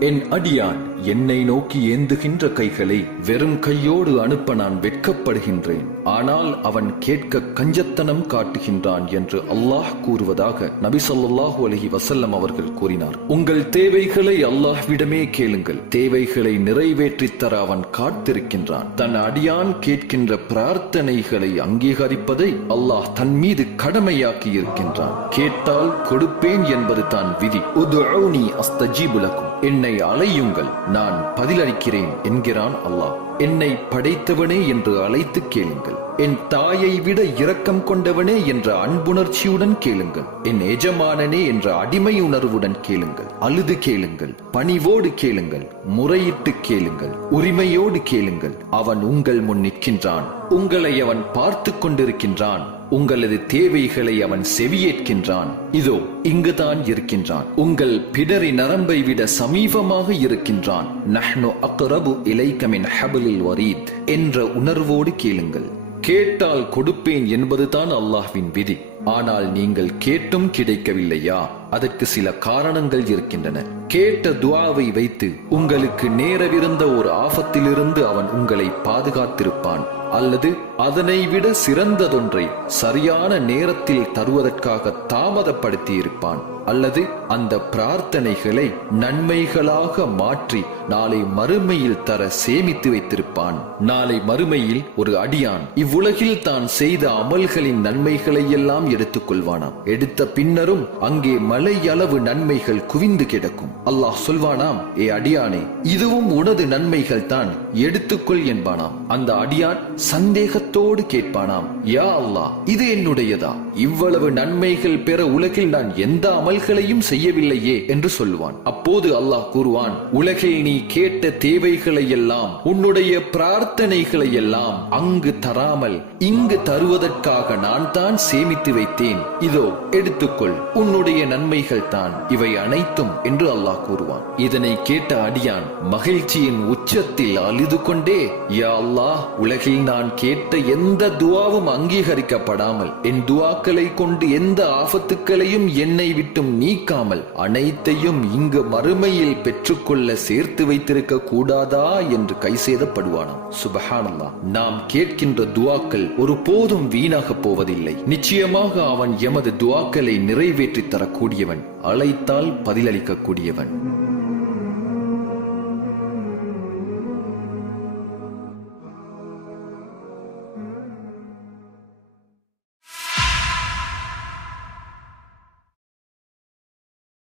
என் அடியான் என்னை நோக்கி ஏந்துகின்ற கைகளை வெறும் கையோடு அனுப்ப நான் வெட்கப்படுகின்றேன். ஆனால் அவன் கேட்க கஞ்சத்தனம் காட்டுகின்றான் என்று அல்லாஹ் கூறுவதாக நபி ஸல்லல்லாஹு வசல்லம் அவர்கள் கூறினார். உங்கள் தேவைகளை அல்லாஹ்விடமே கேளுங்கள். தேவைகளை நிறைவேற்றித் தர அவன் காத்திருக்கின்றான். தன் அடியான் கேட்கின்ற பிரார்த்தனைகளை அங்கீகரிப்பதை அல்லாஹ் தன் மீது கடமையாக்கி இருக்கின்றான். கேட்டால் கொடுப்பேன் என்பது தான் விதி. உதுஊனி அஸ்தஜீபு லக்கும். என்னை அலையுங்கள். நான் பதிலளிக்கிறேன் என்கிறான் அல்லாஹ். என்னை படைத்தவனே என்று அழைத்து கேளுங்கள். என் தாயை விட இரக்கம் கொண்டவனே என்ற அன்புணர்ச்சியுடன் கேளுங்கள். என் எஜமானனே என்ற அடிமை உணர்வுடன் கேளுங்கள். அழுது கேளுங்கள். பணிவோடு கேளுங்கள். முறையிட்டு கேளுங்கள். உரிமையோடு கேளுங்கள். அவன் உங்கள் முன் நிற்கின்றான். உங்களை அவன் பார்த்து கொண்டிருக்கின்றான். உங்களது தேவைகளை அவன் செவியேற்கின்றான். இதோ இங்குதான் இருக்கின்றான். உங்கள் பிடரி நரம்பை விட சமீபமாக இருக்கின்றான். நஹ்னு அக்ரபு இலைகமின் ஹபுல் ஹபலில் வரீத் என்ற உணர்வோடு கேளுங்கள். கேட்டால் கொடுப்பேன் என்பதுதான் அல்லாஹ்வின் விதி. ஆனால் நீங்கள் கேட்டும் கிடைக்கவில்லையா? அதற்கு சில காரணங்கள் இருக்கின்றன. கேட்ட துவாவை வைத்து உங்களுக்கு நேரவிருந்த ஒரு ஆபத்திலிருந்து அவன் உங்களை பாதுகாத்திருப்பான். அல்லது அதனை விட சிறந்ததொன்றை சரியான நேரத்தில் தருவதற்காக தாமதப்படுத்தி இருப்பான் அல்லது அந்த பிரார்த்தனைகளை நன்மைகளாக மாற்றி நாளை மறுமையில் தர சேமித்து வைத்திருப்பான். நாளை மறுமையில் ஒரு அடியான் இவ்வுலகில் தான் செய்த அமல்களின் நன்மைகளை எல்லாம் எடுத்துக் கொள்வானாம் எடுத்த பின்னரும் அங்கே மலை அளவு நன்மைகள் குவிந்து கிடக்கும். அல்லாஹ் சொல்வானாம் ஏ அடியானே இதுவும் உனது நன்மைகள் தான். எடுத்துக்கொள் என்பானாம். அந்த அடியான் சந்தேகத்தோடு கேட்பானாம் யா அல்லாஹ் இது என்னுடையதா? இவ்வளவு நன்மைகள் பெற உலகில் நான் எந்த அமல் அமல்களையும் செய்யவில்லையே என்று சொல்லுவான். அப்போது அல்லாஹ் கூறுவான் உலகை நீ கேட்ட தேவைகளை எல்லாம் உன்னுடைய பிரார்த்தனைகளை எல்லாம் அங்கு தராமல் இங்கு தருவதற்காக நான் தான் சேமித்து வைத்தேன். இதோ எடுத்துக்கொள் உன்னுடைய நன்மைகள் தான் இவை அனைத்தும் என்று அல்லாஹ் கூறுவான். இதனை கேட்ட அடியான் மகிழ்ச்சியின் உச்சத்தில் அழுது கொண்டே யா அல்லாஹ் உலகில் நான் கேட்ட எந்த துவாவும் அங்கீகரிக்கப்படாமல் என் துவாக்களை கொண்டு எந்த ஆபத்துக்களையும் என்னை விட்டு விட்டும் நீக்காமல் அனைத்தையும் இங்கு மறுமையில் பெற்றுக்கொள்ள சேர்த்து வைத்திருக்க கூடாதா என்று கைசேதப்படுவானாம் சுபஹானல்லா நாம் கேட்கின்ற துவாக்கள் ஒரு போதும் வீணாக போவதில்லை. நிச்சயமாக அவன் எமது துவாக்களை நிறைவேற்றி தரக்கூடியவன் அழைத்தால் பதிலளிக்கக்கூடியவன்.